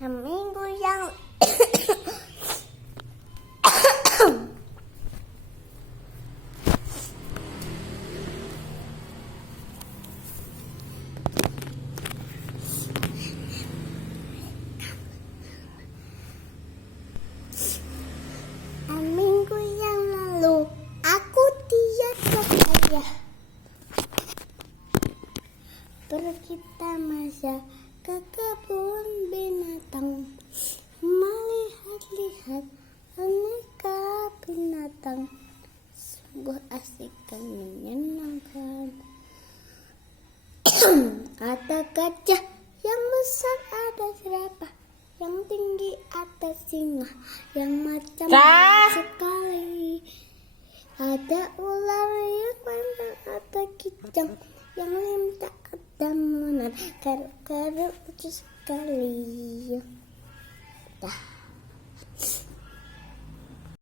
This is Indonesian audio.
Minggu yang minggu yang lalu aku tiada ayah. Pergi tamasya ke kebun binatang, melihat-lihat aneka binatang. Sungguh asik dan menyenangkan. Ada gajah yang besar, ada jerapah yang tinggi, ada singa yang macam-macam sekali. Ada ular yang panjang, ada kijang yang lincah, ada monar, karo-karo lucu sekali. Dah.